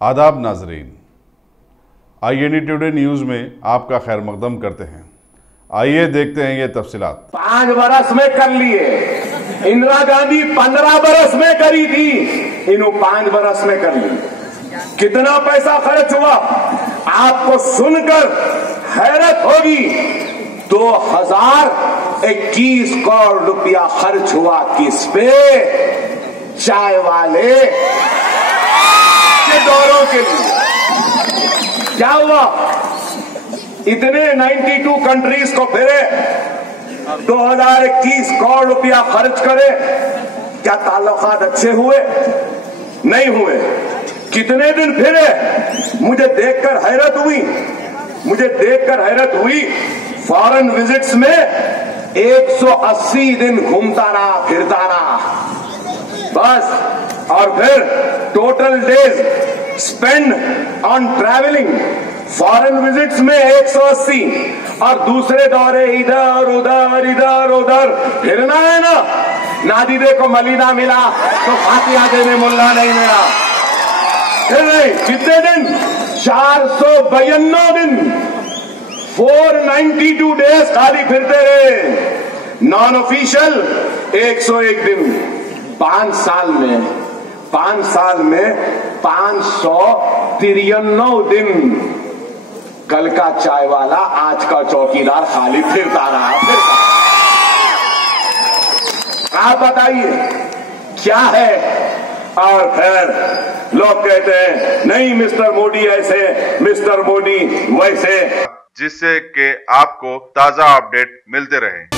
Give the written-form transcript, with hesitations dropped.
आदाब नाजरीन, INA today news में आपका खैर मकदम करते हैं। आइए देखते हैं ये तफसीलात। 5 बरस में कर लिए। इंदिरा गांधी 15 बरस में करी थी, इन्हों 5 बरस में कर ली। कितना पैसा खर्च हुआ आपको सुनकर हैरत होगी। 2021 करोड़ रुपया खर्च हुआ किस पे? चाय वाले के दौरों के लिए। क्या हुआ? इतने 92 कंट्रीज को फिरे, 2021 करोड़ रुपया खर्च करे। क्या ताल्लुकात अच्छे हुए? नहीं हुए। कितने दिन फिरे? मुझे देखकर हैरत हुई। फॉरेन विजिट्स में 180 दिन घूमता रहा, फिरता रहा बस। और फिर total days spend on travelling, foreign visits में 180 और दूसरे दौरे इधर उधर फिरना है ना। नादीदे को मलीना मिला तो फातिहा देने मुल्ला नहीं मिला। फिर नहीं, कितने दिन? 492 दिन, 492 डेज खाली फिरते रहे। नॉन ऑफिशियल 101 दिन। 5 साल में 593 दिन। कल का चाय वाला आज का चौकीदार खाली फिरता रहा। आप बताइए क्या है? और फिर लोग कहते हैं नहीं मिस्टर मोदी ऐसे, मिस्टर मोदी वैसे, जिससे कि आपको ताज़ा अपडेट मिलते रहे।